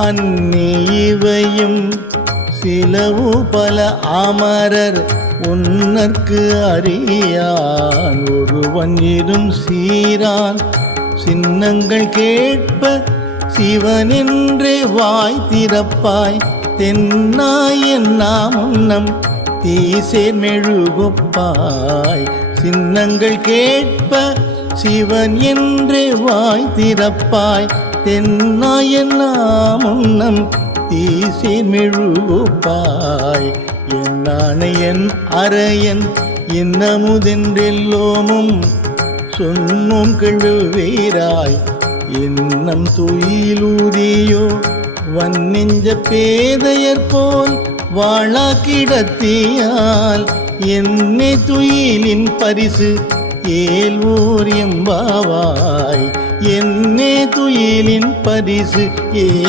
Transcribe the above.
அன்னி இவையும் சிலவு பல அமரர் உன்னற்கு அறியான் ஒருவன் இரும் சீரான் சின்னங்கள் கேட்ப சிவனென்றே வாய் திறப்பாய் தென்னாய் என்னாமுன்னம் தீசேர் மெழுகுப்பாய் சின்னங்கள் கேட்ப சிவன் என்றே வாய் திறப்பாய் தென்னாய் என்னாமுன்னம் தீசேர் மெழுகுப்பாய் என்னானை என் அரையன் இன்னமுதென்றெல்லோமும் சொன்னோம் கெழுவீராய் இன்னம் துயிலூதியோ வன்னெஞ்ச பேதையர் போல் வாழா கிடத்தியால் என்னை துயிலின் பரிசு ஏல்வோர் எம்பாவாய் என்னே துயிலின் பரிசு ஏல்